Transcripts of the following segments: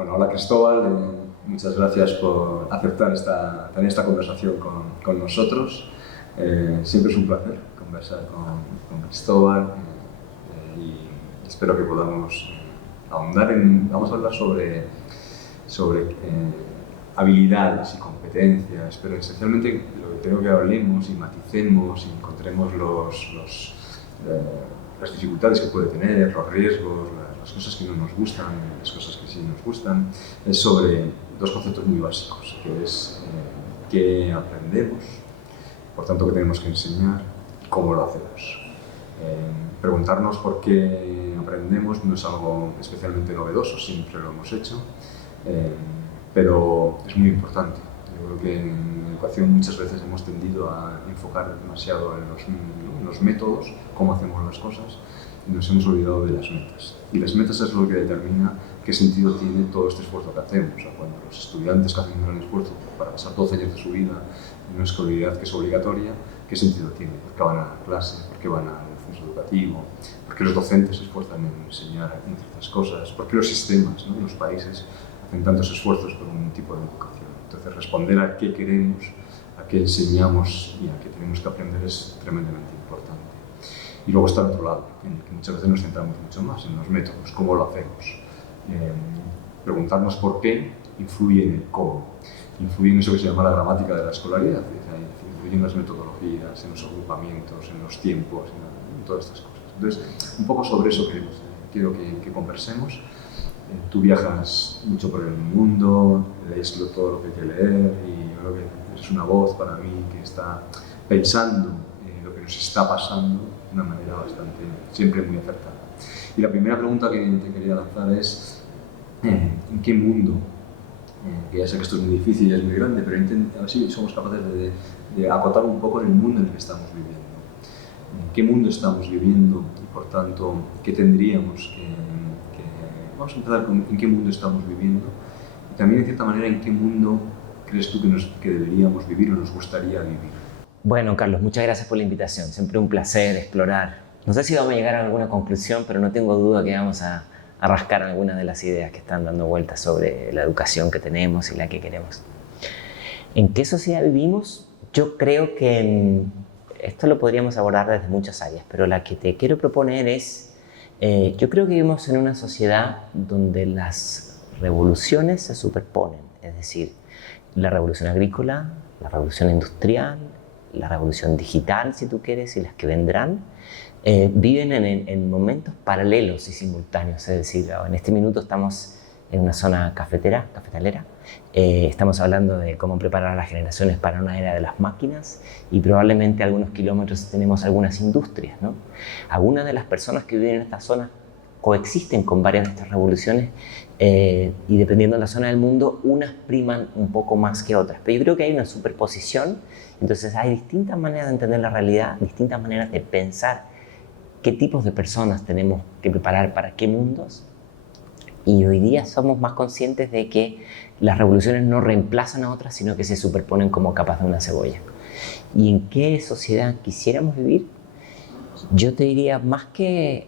Bueno, hola Cristóbal, muchas gracias por aceptar tener esta conversación con nosotros. Siempre es un placer conversar con Cristóbal y espero que podamos ahondar vamos a hablar sobre habilidades y competencias, pero esencialmente lo que creo que hablemos y maticemos y encontremos las dificultades que puede tener, los riesgos, las cosas que no nos gustan, las cosas que sí nos gustan, es sobre dos conceptos muy básicos, que es qué aprendemos, por tanto qué tenemos que enseñar y cómo lo hacemos. Preguntarnos por qué aprendemos no es algo especialmente novedoso, siempre lo hemos hecho, pero es muy importante. Yo creo que en educación muchas veces hemos tendido a enfocar demasiado en los métodos, cómo hacemos las cosas, y nos hemos olvidado de las metas. Y las metas es lo que determina qué sentido tiene todo este esfuerzo que hacemos. O sea, cuando los estudiantes que hacen un gran esfuerzo para pasar 12 años de su vida en una escolaridad que es obligatoria, ¿qué sentido tiene? ¿Por qué van a la clase? ¿Por qué van al centro educativo? ¿Por qué los docentes se esfuerzan en enseñar ciertas cosas? ¿Por qué los sistemas, ¿no?, en los países hacen tantos esfuerzos por un tipo de educación? Entonces, responder a qué queremos, a qué enseñamos y a qué tenemos que aprender es tremendamente importante. Y luego está el otro lado, en el que muchas veces nos centramos mucho más en los métodos, cómo lo hacemos. Preguntarnos por qué influye en el cómo. Influye en eso que se llama la gramática de la escolaridad, influye en las metodologías, en los agrupamientos, en los tiempos, en todas estas cosas. Entonces, un poco sobre eso quiero que conversemos. Tú viajas mucho por el mundo, lees todo lo que hay que leer y yo creo que eres una voz para mí que está pensando en lo que nos está pasando de una manera siempre muy acertada. Y la primera pregunta que te quería lanzar es ¿en qué mundo? Que ya sé que esto es muy difícil y es muy grande, pero a ver si somos capaces de acotar un poco en el mundo en el que estamos viviendo. ¿En qué mundo estamos viviendo y por tanto qué tendríamos Vamos a empezar con en qué mundo estamos viviendo y también, de cierta manera, en qué mundo crees tú que deberíamos vivir o nos gustaría vivir. Bueno, Carlos, muchas gracias por la invitación. Siempre un placer explorar. No sé si vamos a llegar a alguna conclusión, pero no tengo duda que vamos a rascar algunas de las ideas que están dando vueltas sobre la educación que tenemos y la que queremos. ¿En qué sociedad vivimos? Yo creo que esto lo podríamos abordar desde muchas áreas, pero la que te quiero proponer es yo creo que vivimos en una sociedad donde las revoluciones se superponen, es decir, la revolución agrícola, la revolución industrial, la revolución digital, si tú quieres, y las que vendrán, viven en momentos paralelos y simultáneos. Es decir, en este minuto estamos en una zona cafetalera, estamos hablando de cómo preparar a las generaciones para una era de las máquinas y probablemente a algunos kilómetros tenemos algunas industrias, ¿no? Algunas de las personas que viven en esta zona coexisten con varias de estas revoluciones y dependiendo de la zona del mundo, unas priman un poco más que otras. Pero yo creo que hay una superposición, entonces hay distintas maneras de entender la realidad, distintas maneras de pensar qué tipos de personas tenemos que preparar para qué mundos. Y hoy día somos más conscientes de que las revoluciones no reemplazan a otras, sino que se superponen como capas de una cebolla. ¿Y en qué sociedad quisiéramos vivir? Yo te diría, más que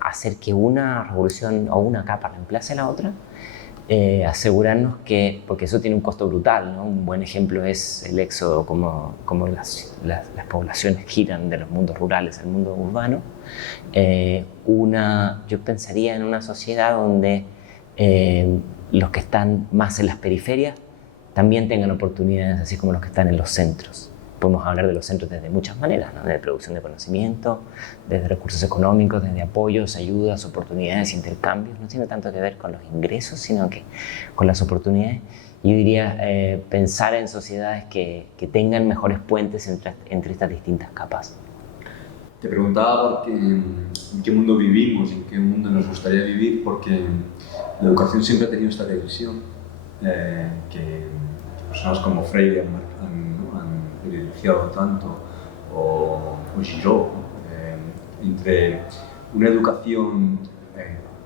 hacer que una revolución o una capa reemplace a la otra, asegurarnos que, porque eso tiene un costo brutal, ¿no? Un buen ejemplo es el éxodo, como las poblaciones giran de los mundos rurales al mundo urbano. Yo pensaría en una sociedad donde los que están más en las periferias también tengan oportunidades, así como los que están en los centros. Podemos hablar de los centros desde muchas maneras, ¿no? Desde producción de conocimiento, desde recursos económicos, desde apoyos, ayudas, oportunidades, intercambios. No tiene tanto que ver con los ingresos, sino que con las oportunidades. Yo diría pensar en sociedades que tengan mejores puentes entre estas distintas capas. Te preguntaba en qué mundo vivimos, en qué mundo nos gustaría vivir, porque la educación siempre ha tenido esta división que personas como Freire han evidenciado tanto, o Giraud, entre una educación,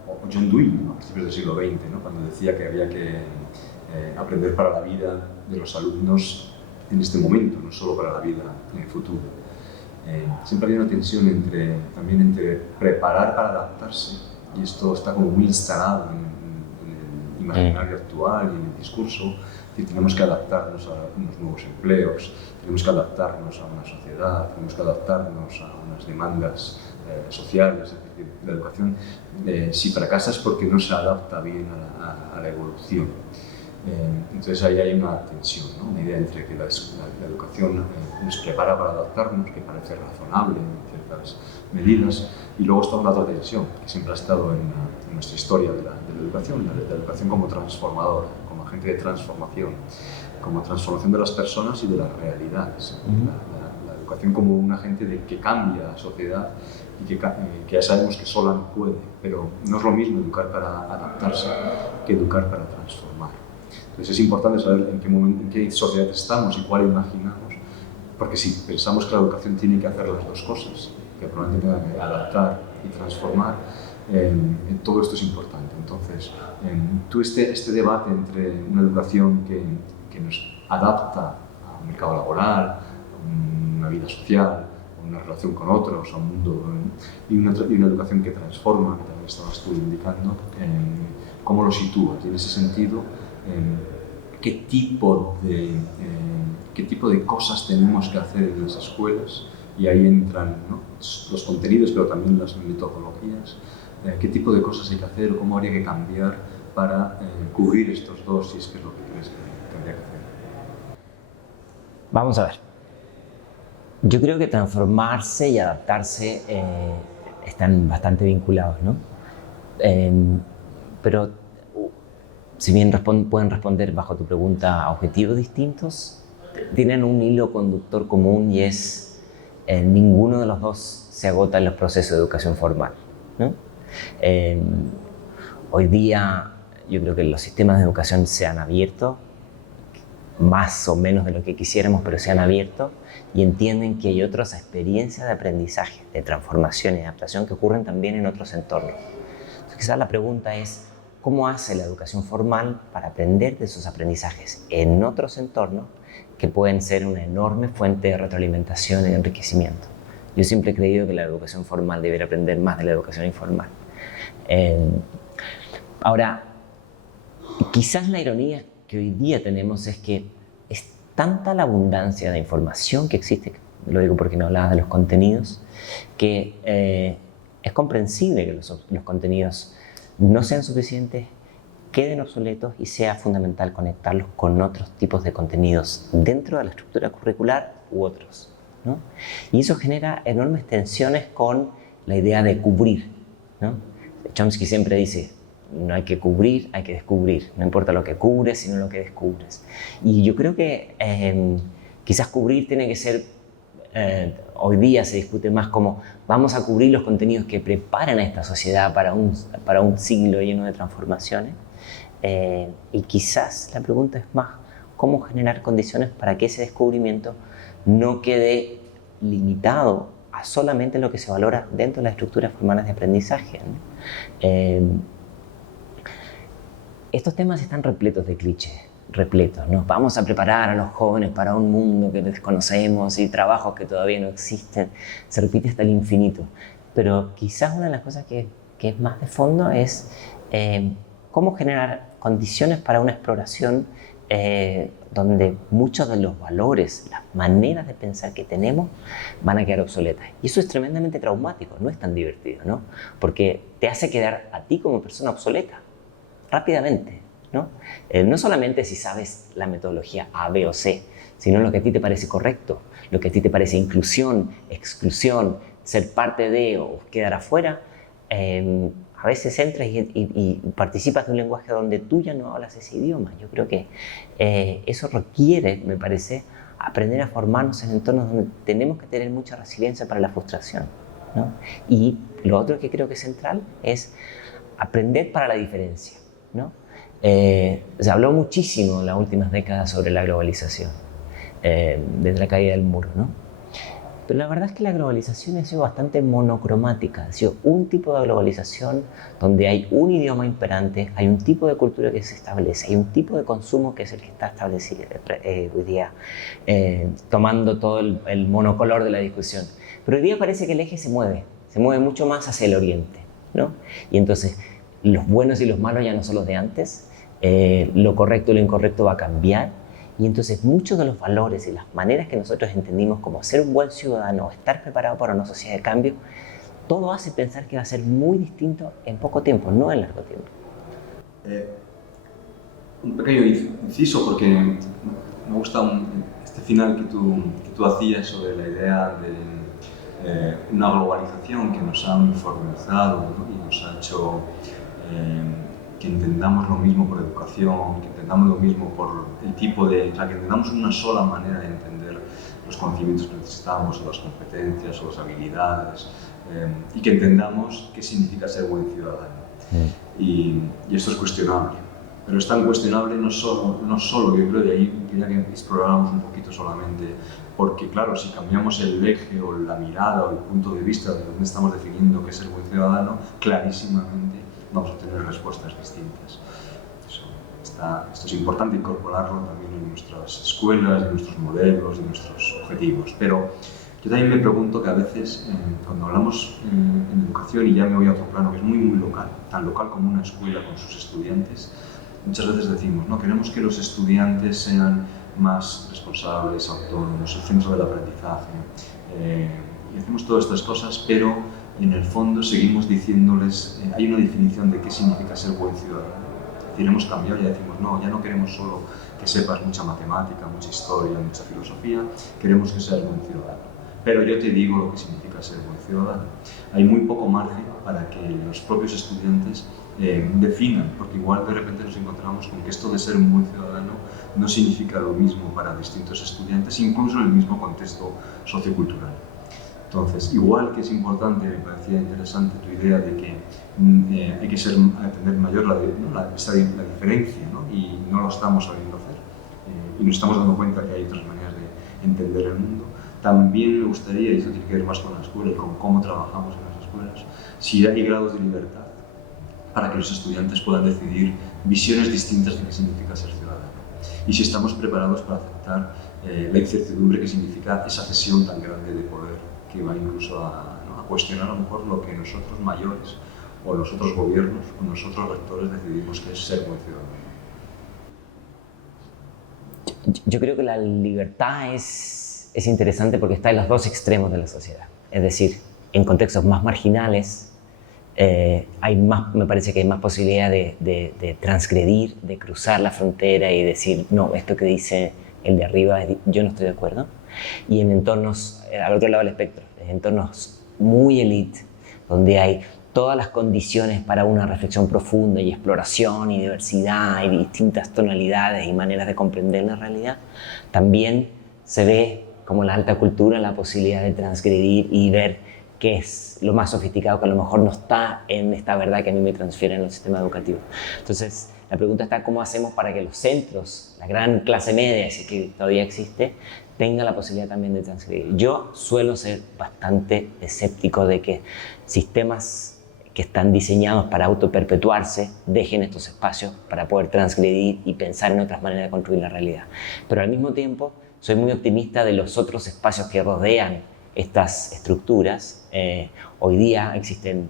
o John Dewey, ¿no?, a principios del siglo XX, ¿no?, cuando decía que había que aprender para la vida de los alumnos en este momento, no solo para la vida en el futuro. Siempre había una tensión también entre preparar para adaptarse, y esto está como muy instalado imaginario actual y en el discurso. Y tenemos que adaptarnos a unos nuevos empleos, tenemos que adaptarnos a una sociedad, tenemos que adaptarnos a unas demandas sociales. Es decir, la educación, si fracasa es porque no se adapta bien a la evolución. Entonces ahí hay una tensión, ¿no? Una idea entre que la educación nos prepara para adaptarnos, que parece razonable en ciertas medidas, y luego está una otra tensión que siempre ha estado en nuestra historia de la educación, la educación como transformadora, como agente de transformación, como transformación de las personas y de las realidades. La educación como un agente que cambia la sociedad y que ya sabemos que sola no puede, pero no es lo mismo educar para adaptarse que educar para transformar. Entonces es importante saber en qué sociedad estamos y cuál imaginamos, porque si pensamos que la educación tiene que hacer las dos cosas, que probablemente tenga que adaptar y transformar, todo esto es importante. Entonces, tú este debate entre una educación que nos adapta a un mercado laboral, a una vida social, a una relación con otros, a un mundo, y una educación que transforma, que también estabas tú indicando, ¿cómo lo sitúas? Y en ese sentido, ¿qué tipo de cosas tenemos que hacer en las escuelas? Y ahí entran, ¿no?, los contenidos, pero también las metodologías. ¿Qué tipo de cosas hay que hacer o cómo habría que cambiar para cubrir estos dos, si es que es lo que crees que tendría que hacer? Vamos a ver. Yo creo que transformarse y adaptarse están bastante vinculados, ¿no? Pero si bien pueden responder bajo tu pregunta a objetivos distintos, tienen un hilo conductor común y es ninguno de los dos se agota en los procesos de educación formal, ¿no? Hoy día yo creo que los sistemas de educación se han abierto, más o menos de lo que quisiéramos, pero se han abierto y entienden que hay otras experiencias de aprendizaje, de transformación y adaptación que ocurren también en otros entornos. Entonces, quizás la pregunta es, ¿cómo hace la educación formal para aprender de sus aprendizajes en otros entornos que pueden ser una enorme fuente de retroalimentación y enriquecimiento? Yo siempre he creído que la educación formal debería aprender más de la educación informal. Ahora, quizás la ironía que hoy día tenemos es que es tanta la abundancia de información que existe, lo digo porque no hablabas de los contenidos, que es comprensible que los contenidos no sean suficientes, queden obsoletos y sea fundamental conectarlos con otros tipos de contenidos dentro de la estructura curricular u otros, ¿no? Y eso genera enormes tensiones con la idea de cubrir, ¿no? Chomsky siempre dice, no hay que cubrir, hay que descubrir. No importa lo que cubres, sino lo que descubres. Y yo creo que quizás cubrir tiene que ser, hoy día se discute más como vamos a cubrir los contenidos que preparan a esta sociedad para un siglo lleno de transformaciones. Y quizás la pregunta es más, ¿cómo generar condiciones para que ese descubrimiento no quede limitado a solamente lo que se valora dentro de las estructuras formales de aprendizaje, ¿no? Estos temas están repletos de clichés, repletos, ¿no? Vamos a preparar a los jóvenes para un mundo que desconocemos y trabajos que todavía no existen. Se repite hasta el infinito. Pero quizás una de las cosas que es más de fondo es cómo generar condiciones para una exploración donde muchos de los valores, las maneras de pensar que tenemos van a quedar obsoletas. Y eso es tremendamente traumático, no es tan divertido, ¿no? Porque te hace quedar a ti como persona obsoleta rápidamente, ¿no? No solamente si sabes la metodología A, B o C, sino lo que a ti te parece correcto, lo que a ti te parece inclusión, exclusión, ser parte de o quedar afuera. A veces entras y participas de un lenguaje donde tú ya no hablas ese idioma. Yo creo que eso requiere, me parece, aprender a formarnos en entornos donde tenemos que tener mucha resiliencia para la frustración, ¿no? Y lo otro que creo que es central es aprender para la diferencia, ¿no? Se habló muchísimo en las últimas décadas sobre la globalización, desde la caída del muro, ¿no? Pero la verdad es que la globalización ha sido bastante monocromática. Ha sido un tipo de globalización donde hay un idioma imperante, hay un tipo de cultura que se establece, hay un tipo de consumo que es el que está establecido hoy día, tomando todo el monocolor de la discusión. Pero hoy día parece que el eje se mueve mucho más hacia el oriente, ¿no? Y entonces los buenos y los malos ya no son los de antes, lo correcto y lo incorrecto va a cambiar, y entonces muchos de los valores y las maneras que nosotros entendimos como ser un buen ciudadano o estar preparado para una sociedad de cambio, todo hace pensar que va a ser muy distinto en poco tiempo, no en largo tiempo. Un pequeño inciso, porque me gusta este final que tú hacías sobre la idea de una globalización que nos ha uniformizado, ¿no? Y nos ha hecho que entendamos lo mismo por educación, que entendamos lo mismo por el tipo de... O sea, que entendamos una sola manera de entender los conocimientos que necesitamos, o las competencias, o las habilidades, y que entendamos qué significa ser buen ciudadano. Y esto es cuestionable. Pero es tan cuestionable no solo, yo creo, de ahí quería que exploráramos un poquito solamente, porque claro, si cambiamos el eje o la mirada o el punto de vista de donde estamos definiendo qué es ser buen ciudadano, clarísimamente vamos a tener respuestas distintas. Esto es importante incorporarlo también en nuestras escuelas, en nuestros modelos, en nuestros objetivos. Pero yo también me pregunto que a veces, cuando hablamos en educación, y ya me voy a otro plano que es muy, muy local, tan local como una escuela con sus estudiantes, muchas veces decimos, no, queremos que los estudiantes sean más responsables, autónomos, el centro del aprendizaje, y hacemos todas estas cosas, pero en el fondo seguimos diciéndoles, hay una definición de qué significa ser buen ciudadano. Es decir, hemos cambiado y decimos, no, ya no queremos solo que sepas mucha matemática, mucha historia, mucha filosofía, queremos que seas buen ciudadano. Pero yo te digo lo que significa ser buen ciudadano. Hay muy poco margen para que los propios estudiantes definan, porque igual de repente nos encontramos con que esto de ser un buen ciudadano no significa lo mismo para distintos estudiantes, incluso en el mismo contexto sociocultural. Entonces, igual que es importante, me parecía interesante tu idea de que hay que tener mayor la diferencia, ¿no? Y no lo estamos sabiendo hacer, y nos estamos dando cuenta que hay otras maneras de entender el mundo. También me gustaría, y esto tiene que ver más con la escuela y con cómo trabajamos en las escuelas, si hay grados de libertad para que los estudiantes puedan decidir visiones distintas de qué significa ser ciudadano. Y si estamos preparados para aceptar la incertidumbre que significa esa cesión tan grande de poder, que va incluso a cuestionar a lo mejor lo que nosotros mayores, o los otros gobiernos, o nosotros rectores decidimos que es ser buen ciudadano. Yo creo que la libertad es interesante porque está en los dos extremos de la sociedad. Es decir, en contextos más marginales, me parece que hay más posibilidad de transgredir, de cruzar la frontera y decir, no, esto que dice el de arriba, yo no estoy de acuerdo. Y en entornos, al otro lado del espectro, en entornos muy elite, donde hay todas las condiciones para una reflexión profunda y exploración y diversidad y distintas tonalidades y maneras de comprender la realidad, también se ve como la alta cultura la posibilidad de transgredir y ver qué es lo más sofisticado que a lo mejor no está en esta verdad que a mí me transfiere en el sistema educativo. Entonces, la pregunta está cómo hacemos para que los centros, la gran clase media, si que todavía existe, tenga la posibilidad también de transgredir. Yo suelo ser bastante escéptico de que sistemas que están diseñados para autoperpetuarse dejen estos espacios para poder transgredir y pensar en otras maneras de construir la realidad. Pero al mismo tiempo, soy muy optimista de los otros espacios que rodean estas estructuras. Hoy día existen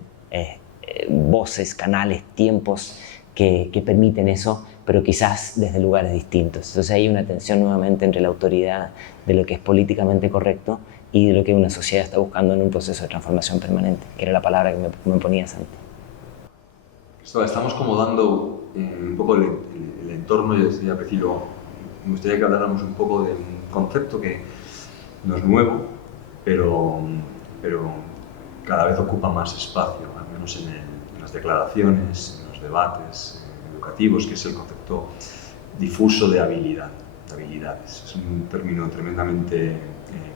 voces, canales, tiempos que permiten eso, pero quizás desde lugares distintos. Entonces hay una tensión nuevamente entre la autoridad de lo que es políticamente correcto y de lo que una sociedad está buscando en un proceso de transformación permanente, que era la palabra que me ponías antes. Estamos como dando un poco el entorno, yo decía, me gustaría que habláramos un poco de un concepto que no es nuevo, pero cada vez ocupa más espacio, al menos en las declaraciones, en los debates educativos, que es el concepto difuso de habilidades. Es un término tremendamente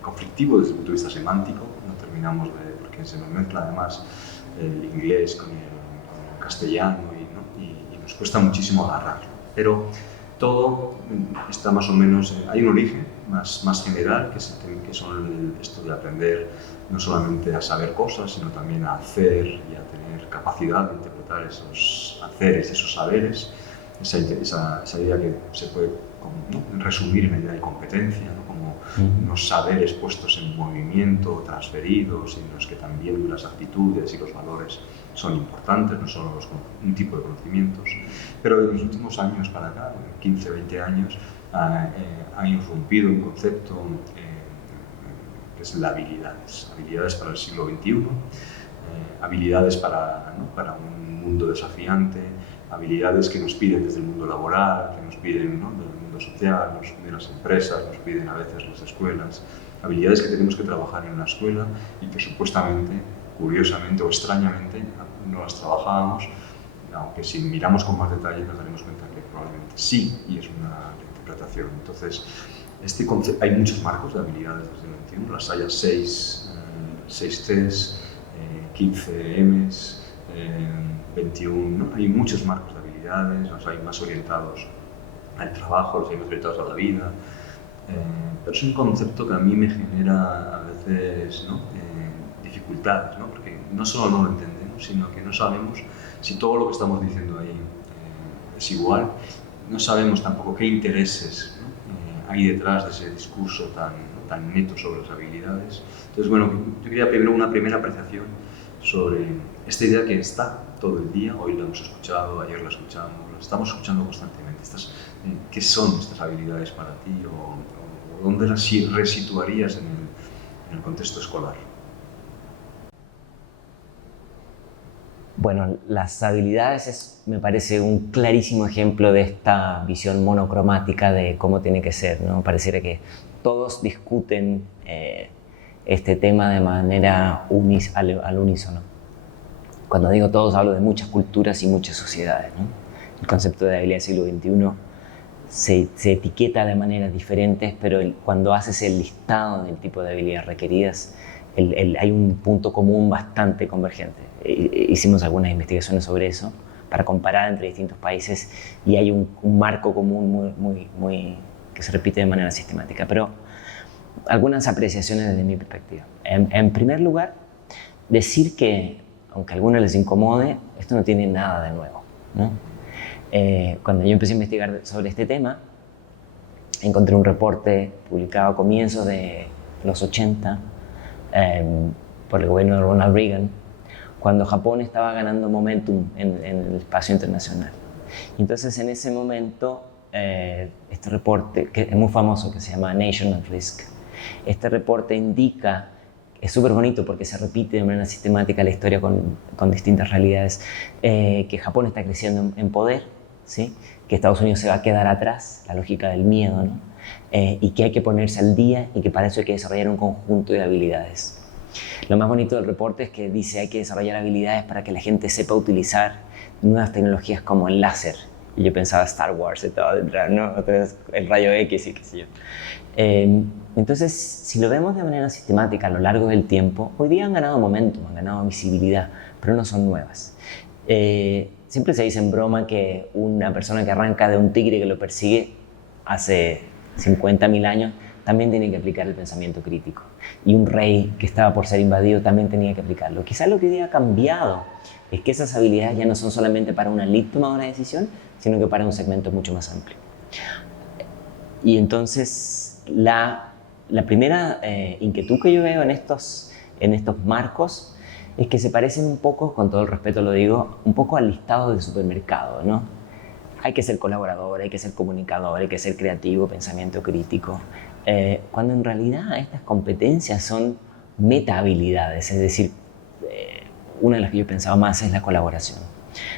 conflictivo desde el punto de vista semántico, no terminamos porque se nos mezcla además el inglés con el castellano y nos cuesta muchísimo agarrarlo. Pero todo está más o menos, hay un origen más general, que son esto de aprender no solamente a saber cosas, sino también a hacer y a tener capacidad de interpretar esos haceres, esos saberes, esa idea que se puede ¿no? Resumir en idea de competencia, ¿no? Como unos saberes puestos en movimiento, transferidos, en los que también las actitudes y los valores son importantes, no solo un tipo de conocimientos. Pero en los últimos años para acá, 15, 20 años, ha irrumpido un concepto que es la habilidades para el siglo XXI, habilidades para un mundo desafiante, habilidades que nos piden desde el mundo laboral, que nos piden, ¿no?, del mundo social, nos piden las empresas, nos piden a veces las escuelas, habilidades que tenemos que trabajar en la escuela y que supuestamente, curiosamente o extrañamente no las trabajábamos, aunque si miramos con más detalle nos daremos cuenta que probablemente sí, y es una interpretación. Entonces, hay muchos marcos de habilidades desde el 21, las hay 6 Cs, 15 Ms, 21, ¿no? Hay muchos marcos de habilidades, los hay más orientados al trabajo, los hay más orientados a la vida, pero es un concepto que a mí me genera a veces, ¿no?, dificultades, ¿no? Porque no solo no lo entendemos, sino que no sabemos si todo lo que estamos diciendo ahí es igual, no sabemos tampoco qué intereses, ¿no?, hay detrás de ese discurso tan neto sobre las habilidades. Entonces, bueno, yo quería primero una primera apreciación sobre esta idea que está todo el día, hoy la hemos escuchado, ayer la escuchamos, la estamos escuchando constantemente. ¿Qué son estas habilidades para ti o dónde las resituarías en el contexto escolar? Bueno, las habilidades me parece un clarísimo ejemplo de esta visión monocromática de cómo tiene que ser, ¿no? Pareciera que todos discuten este tema de manera al unísono. Cuando digo todos, hablo de muchas culturas y muchas sociedades, ¿no? El concepto de habilidad del siglo XXI se etiqueta de maneras diferentes, pero cuando haces el listado del tipo de habilidades requeridas, hay un punto común bastante convergente. Hicimos algunas investigaciones sobre eso para comparar entre distintos países y hay un marco común muy que se repite de manera sistemática. Pero algunas apreciaciones desde mi perspectiva. En primer lugar, decir que, aunque a algunos les incomode, esto no tiene nada de nuevo, ¿no? Cuando yo empecé a investigar sobre este tema, encontré un reporte publicado a comienzos de los 80 por el gobierno de Ronald Reagan, cuando Japón estaba ganando momentum en el espacio internacional. Y entonces, en ese momento, este reporte, que es muy famoso, que se llama Nation at Risk, este reporte indica, es súper bonito porque se repite de manera sistemática la historia con distintas realidades, que Japón está creciendo en poder, ¿sí?, que Estados Unidos se va a quedar atrás, la lógica del miedo, ¿no?, y que hay que ponerse al día y que para eso hay que desarrollar un conjunto de habilidades. Lo más bonito del reporte es que dice hay que desarrollar habilidades para que la gente sepa utilizar nuevas tecnologías como el láser. Y yo pensaba Star Wars y todo detrás, ¿no? Entonces, el rayo X y qué sé yo. Entonces, si lo vemos de manera sistemática a lo largo del tiempo, hoy día han ganado momentum, han ganado visibilidad, pero no son nuevas. Siempre se dice en broma que una persona que arranca de un tigre que lo persigue hace 50.000 años también tiene que aplicar el pensamiento crítico. Y un rey que estaba por ser invadido también tenía que aplicarlo. Quizás lo que hoy día ha cambiado es que esas habilidades ya no son solamente para una elite tomadora de decisión, sino que para un segmento mucho más amplio. Y entonces la primera inquietud que yo veo en estos marcos es que se parecen un poco, con todo el respeto lo digo, un poco al listado de supermercado, ¿no? Hay que ser colaborador, hay que ser comunicador, hay que ser creativo, pensamiento crítico, cuando en realidad estas competencias son meta habilidades, es decir, una de las que yo he pensado más es la colaboración.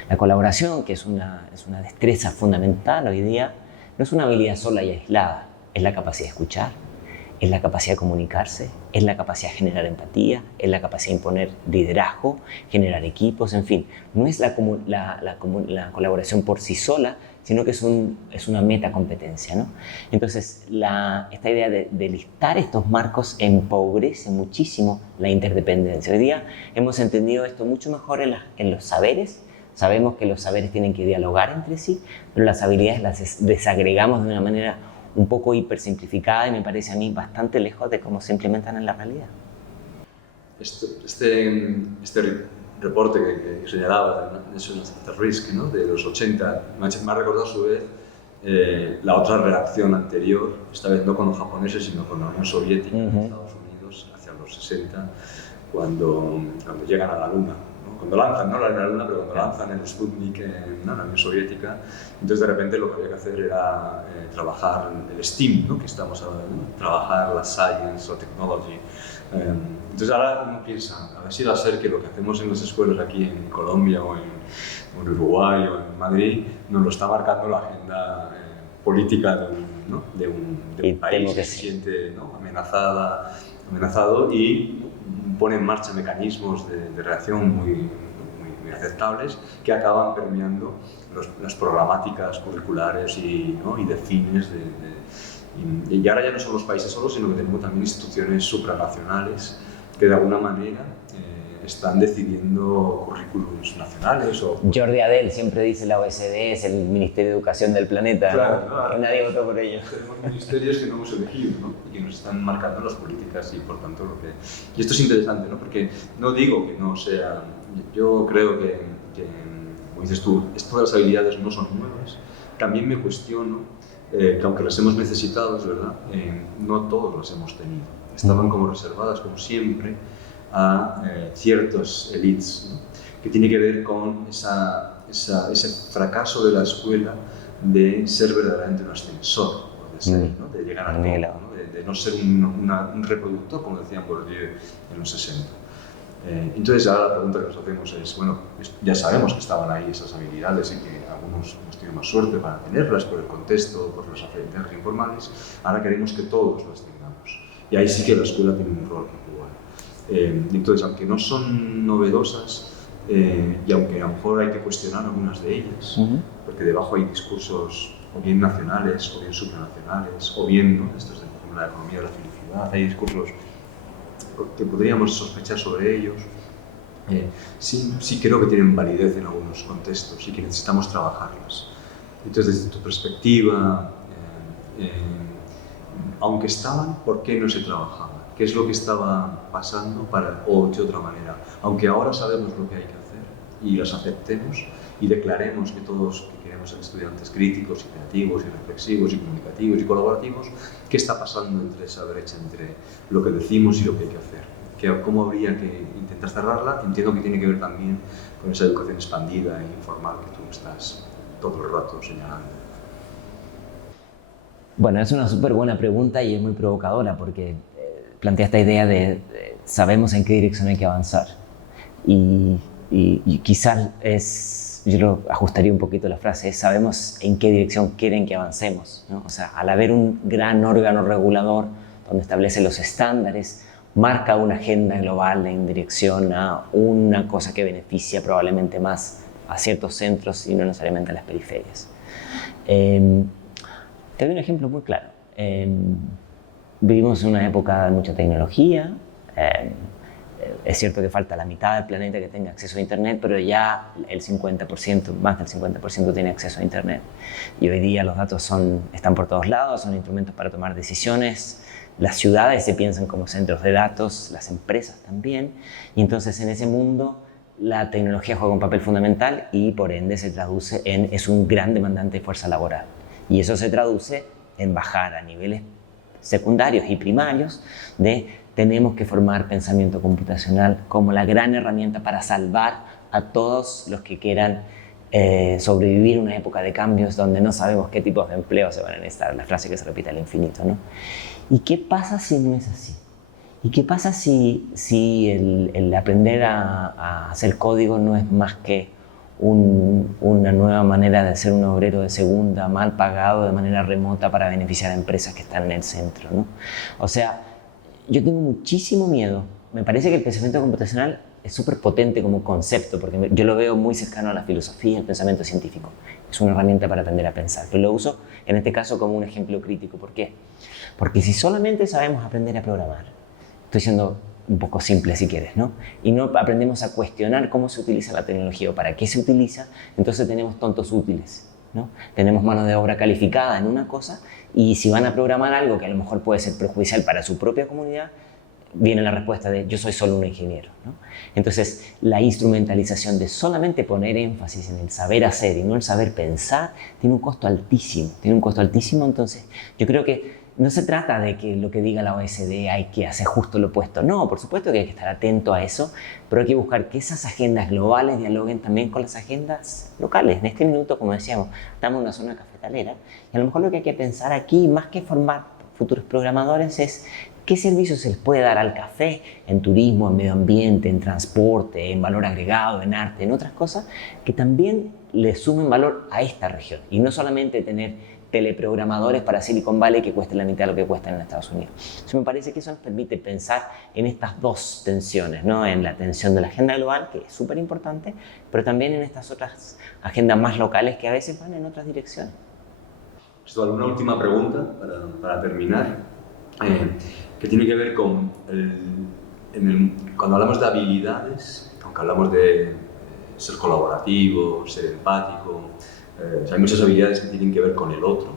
La colaboración, que es una destreza fundamental hoy día, no es una habilidad sola y aislada, es la capacidad de escuchar, es la capacidad de comunicarse, es la capacidad de generar empatía, es la capacidad de imponer liderazgo, generar equipos, en fin. No es la colaboración por sí sola, sino que es una metacompetencia, ¿no? Entonces, esta idea de listar estos marcos empobrece muchísimo la interdependencia. Hoy día hemos entendido esto mucho mejor en los saberes. Sabemos que los saberes tienen que dialogar entre sí, pero las habilidades las desagregamos de una manera un poco hipersimplificada y me parece a mí bastante lejos de cómo se implementan en la realidad. Este reporte que señalaba de Nation at Risk, ¿no?, de los 80, me ha recordado a su vez la otra reacción anterior, esta vez no con los japoneses, sino con la Unión Soviética, Estados Unidos, hacia los 60, cuando llegan a la Luna. Cuando lanzan, no la Luna, pero cuando lanzan el Sputnik en la Unión Soviética, entonces de repente lo que había que hacer era trabajar el STEAM, ¿no? Que estamos hablando, ¿no? Trabajar la Science o Technology. Entonces ahora uno piensa, a ver si va a ser que lo que hacemos en las escuelas aquí en Colombia o en Uruguay o en Madrid nos lo está marcando la agenda política de un país que se siente, ¿no? amenazado y pone en marcha mecanismos de reacción muy aceptables que acaban permeando las programáticas curriculares y de fines. Y ahora ya no son los países solos, sino que tenemos también instituciones supranacionales que de alguna manera están decidiendo currículums nacionales. Jordi Adel siempre dice la OSD es el Ministerio de Educación del planeta, claro, ¿no? Claro. Y nadie votó por ellos. Tenemos ministerios que no hemos elegido, ¿no? Y que nos están marcando las políticas y por tanto Y esto es interesante, ¿no? Porque no digo que no sea... Yo creo que como dices tú, esto de las habilidades no son nuevas. También me cuestiono que aunque las hemos necesitado, es verdad, no todos las hemos tenido. Estaban como reservadas, como siempre, a ciertos élites, ¿no? Que tiene que ver con ese fracaso de la escuela de ser verdaderamente un ascensor, ¿no? De llegar a todo, ¿no? De no ser un reproductor, como decían Bourdieu en los 60. Entonces ahora la pregunta que nos hacemos es, bueno, ya sabemos que estaban ahí esas habilidades y que algunos hemos tenido más suerte para tenerlas por el contexto, por los aprendizajes informales, ahora queremos que todos las tengamos. Y ahí sí que la escuela tiene un rol que jugar. Entonces, aunque no son novedosas, y aunque a lo mejor hay que cuestionar algunas de ellas, porque debajo hay discursos o bien nacionales, o bien supranacionales, o bien, ¿no? Estos de la economía de la felicidad, hay discursos que podríamos sospechar sobre ellos, sí creo que tienen validez en algunos contextos y que necesitamos trabajarlas. Entonces, desde tu perspectiva, aunque estaban, ¿por qué no se trabajaba? ¿Qué es lo que estaba pasando o de otra manera? Aunque ahora sabemos lo que hay que hacer y las aceptemos y declaremos que todos que queremos ser estudiantes críticos y creativos y reflexivos y comunicativos y colaborativos, ¿qué está pasando entre esa brecha entre lo que decimos y lo que hay que hacer? ¿Cómo habría que intentar cerrarla? Entiendo que tiene que ver también con esa educación expandida e informal que tú estás todo el rato señalando. Bueno, es una súper buena pregunta y es muy provocadora porque plantea esta idea de sabemos en qué dirección hay que avanzar y quizás yo lo ajustaría un poquito la frase, sabemos en qué dirección quieren que avancemos, ¿no? O sea, al haber un gran órgano regulador donde establece los estándares, marca una agenda global en dirección a una cosa que beneficia probablemente más a ciertos centros y no necesariamente a las periferias. Te doy un ejemplo muy claro. Vivimos en una época de mucha tecnología. Es cierto que falta la mitad del planeta que tenga acceso a Internet, pero ya el 50%, más del 50% tiene acceso a Internet. Y hoy día los datos están por todos lados, son instrumentos para tomar decisiones. Las ciudades se piensan como centros de datos, las empresas también. Y entonces en ese mundo la tecnología juega un papel fundamental y por ende se traduce es un gran demandante de fuerza laboral. Y eso se traduce en bajar a niveles secundarios y primarios tenemos que formar pensamiento computacional como la gran herramienta para salvar a todos los que quieran sobrevivir en una época de cambios donde no sabemos qué tipos de empleo se van a necesitar, la frase que se repite al infinito, ¿no? ¿Y qué pasa si no es así? ¿Y qué pasa si el aprender a hacer código no es más que una nueva manera de ser un obrero de segunda, mal pagado de manera remota para beneficiar a empresas que están en el centro, ¿no? O sea, yo tengo muchísimo miedo. Me parece que el pensamiento computacional es súper potente como concepto, porque yo lo veo muy cercano a la filosofía y al pensamiento científico. Es una herramienta para aprender a pensar, pero lo uso en este caso como un ejemplo crítico. ¿Por qué? Porque si solamente sabemos aprender a programar, estoy siendo un poco simple si quieres, ¿no? Y no aprendemos a cuestionar cómo se utiliza la tecnología o para qué se utiliza, entonces tenemos tontos útiles, ¿no? Tenemos mano de obra calificada en una cosa y si van a programar algo que a lo mejor puede ser perjudicial para su propia comunidad, viene la respuesta de yo soy solo un ingeniero, ¿no? Entonces, la instrumentalización de solamente poner énfasis en el saber hacer y no el saber pensar tiene un costo altísimo, entonces yo creo que no se trata de que lo que diga la OSD hay que hacer justo lo opuesto. No, por supuesto que hay que estar atento a eso, pero hay que buscar que esas agendas globales dialoguen también con las agendas locales. En este minuto, como decíamos, estamos en una zona cafetalera y a lo mejor lo que hay que pensar aquí, más que formar futuros programadores, es qué servicios se les puede dar al café en turismo, en medio ambiente, en transporte, en valor agregado, en arte, en otras cosas, que también le sumen valor a esta región y no solamente tener teleprogramadores para Silicon Valley que cuesten la mitad de lo que cuestan en Estados Unidos. Entonces me parece que eso nos permite pensar en estas dos tensiones, ¿no? En la tensión de la agenda global, que es súper importante, pero también en estas otras agendas más locales que a veces van en otras direcciones. Una última pregunta para terminar, que tiene que ver con cuando hablamos de habilidades, aunque hablamos de ser colaborativo, ser empático, hay muchas habilidades que tienen que ver con el otro,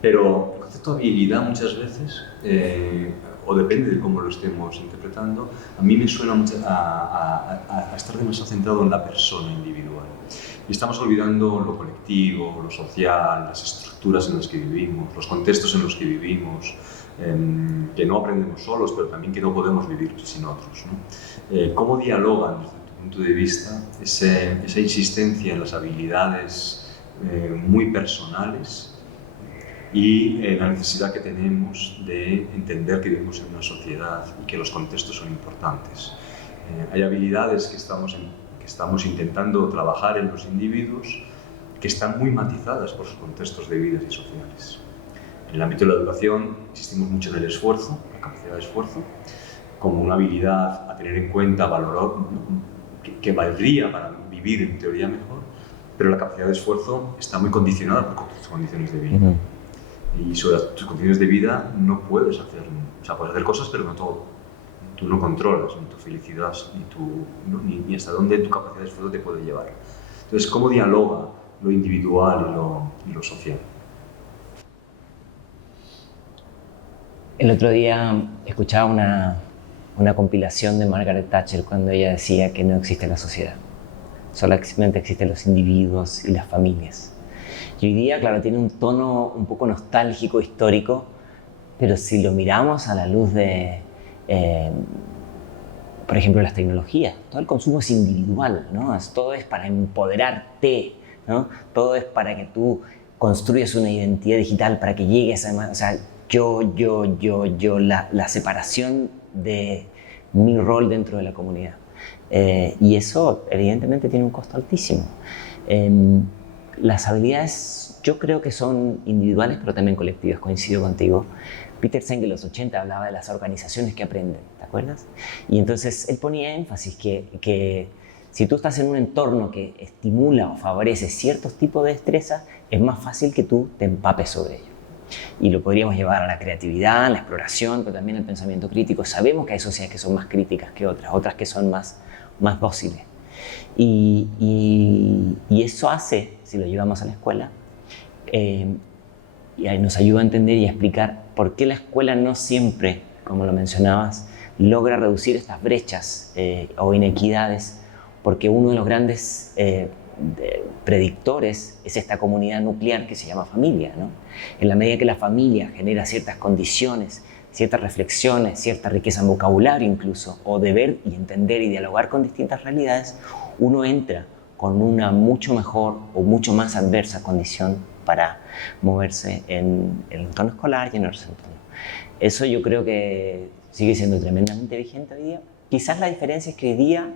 pero el concepto de habilidad muchas veces, o depende de cómo lo estemos interpretando, a mí me suena mucho a estar demasiado centrado en la persona individual. Y estamos olvidando lo colectivo, lo social, las estructuras en las que vivimos, los contextos en los que vivimos, que no aprendemos solos, pero también que no podemos vivir sin otros, ¿no? ¿Cómo dialogan, desde tu punto de vista, esa insistencia en las habilidades muy personales y la necesidad que tenemos de entender que vivimos en una sociedad y que los contextos son importantes? Hay habilidades que estamos intentando trabajar en los individuos que están muy matizadas por sus contextos de vida y sociales. En el ámbito de la educación insistimos mucho en el esfuerzo, la capacidad de esfuerzo, como una habilidad a tener en cuenta, valorar, que valdría para vivir en teoría mejor, pero la capacidad de esfuerzo está muy condicionada por tus condiciones de vida. Y sobre tus condiciones de vida no puedes hacer, o sea, puedes hacer cosas, pero no todo. Tú no controlas ni tu felicidad, ni hasta dónde tu capacidad de esfuerzo te puede llevar. Entonces, ¿cómo dialoga lo individual y lo social? El otro día escuchaba una compilación de Margaret Thatcher cuando ella decía que no existe la sociedad, solamente existen los individuos y las familias. Y hoy día, claro, tiene un tono un poco nostálgico, histórico, pero si lo miramos a la luz de, por ejemplo, las tecnologías, todo el consumo es individual, ¿no? Todo es para empoderarte, ¿no? Todo es para que tú construyas una identidad digital, para que llegues a... O sea, la separación de mi rol dentro de la comunidad. Y eso, evidentemente, tiene un costo altísimo. Las habilidades, yo creo que son individuales, pero también colectivas, coincido contigo. Peter Senge en los 80 hablaba de las organizaciones que aprenden, ¿te acuerdas? Y entonces él ponía énfasis que si tú estás en un entorno que estimula o favorece ciertos tipos de destrezas, es más fácil que tú te empapes sobre ello. Y lo podríamos llevar a la creatividad, a la exploración, pero también al pensamiento crítico. Sabemos que hay sociedades que son más críticas que otras que son más dóciles. Y eso hace, si lo llevamos a la escuela, y nos ayuda a entender y a explicar por qué la escuela no siempre, como lo mencionabas, logra reducir estas brechas o inequidades, porque uno de los grandes predictores es esta comunidad nuclear que se llama familia, ¿no? En la medida que la familia genera ciertas condiciones, ciertas reflexiones, cierta riqueza en vocabulario incluso, o de ver y entender y dialogar con distintas realidades, uno entra con una mucho mejor o mucho más adversa condición para moverse en el entorno escolar y en otros entornos. Eso yo creo que sigue siendo tremendamente vigente hoy día. Quizás la diferencia es que hoy día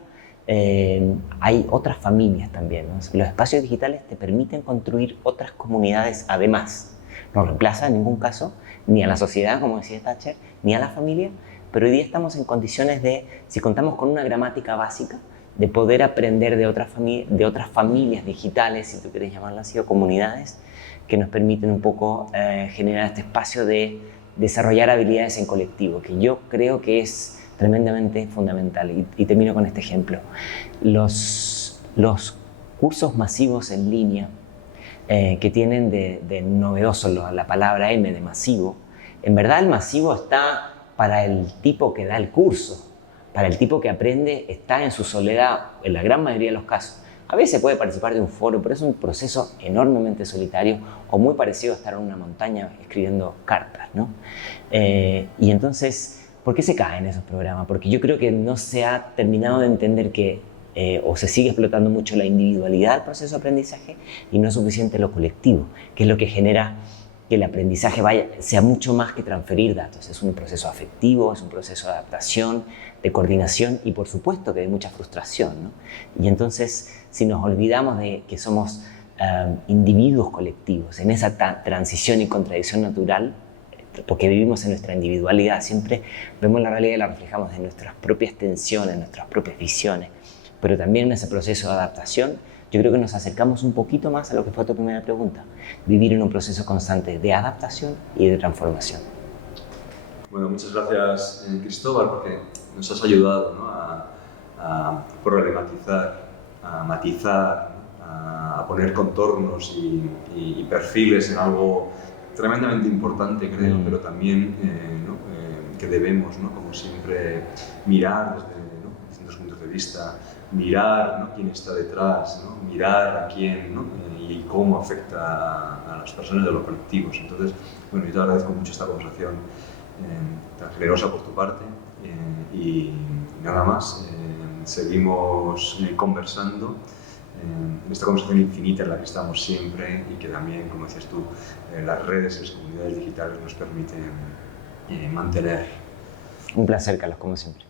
hay otras familias también, ¿no? Los espacios digitales te permiten construir otras comunidades además. No reemplaza en ningún caso ni a la sociedad, como decía Thatcher, ni a la familia, pero hoy día estamos en condiciones de, si contamos con una gramática básica, de poder aprender de otras familias digitales, si tú quieres llamarlas así, o comunidades, que nos permiten un poco generar este espacio de desarrollar habilidades en colectivo, que yo creo que es tremendamente fundamental. Y termino con este ejemplo. Los cursos masivos en línea que tienen de novedoso la palabra M de masivo, en verdad el masivo está para el tipo que da el curso, para el tipo que aprende, está en su soledad en la gran mayoría de los casos. A veces puede participar de un foro, pero es un proceso enormemente solitario o muy parecido a estar en una montaña escribiendo cartas, ¿no? Y entonces, ¿por qué se caen esos programas? Porque yo creo que no se ha terminado de entender que o se sigue explotando mucho la individualidad del proceso de aprendizaje y no es suficiente lo colectivo, que es lo que genera que el aprendizaje sea mucho más que transferir datos. Es un proceso afectivo, es un proceso de adaptación, de coordinación y por supuesto que de mucha frustración, ¿no? Y entonces, si nos olvidamos de que somos individuos colectivos en esa transición y contradicción natural, porque vivimos en nuestra individualidad, siempre vemos la realidad y la reflejamos en nuestras propias tensiones, en nuestras propias visiones, pero también en ese proceso de adaptación, yo creo que nos acercamos un poquito más a lo que fue tu primera pregunta, vivir en un proceso constante de adaptación y de transformación. Bueno, muchas gracias, Cristóbal, porque nos has ayudado, ¿no?, a problematizar, a matizar, ¿no?, a poner contornos y perfiles en algo tremendamente importante, creo, pero también ¿no?, que debemos, ¿no?, como siempre, mirar desde, ¿no?, distintos puntos de vista, mirar, ¿no?, quién está detrás, ¿no?, mirar a quién, ¿no?, y cómo afecta a las personas de los colectivos. Entonces, bueno, yo te agradezco mucho esta conversación tan generosa por tu parte y nada más, seguimos conversando en esta conversación infinita en la que estamos siempre y que también, como decías tú, las redes y las comunidades digitales nos permiten mantener. Un placer, Carlos, como siempre.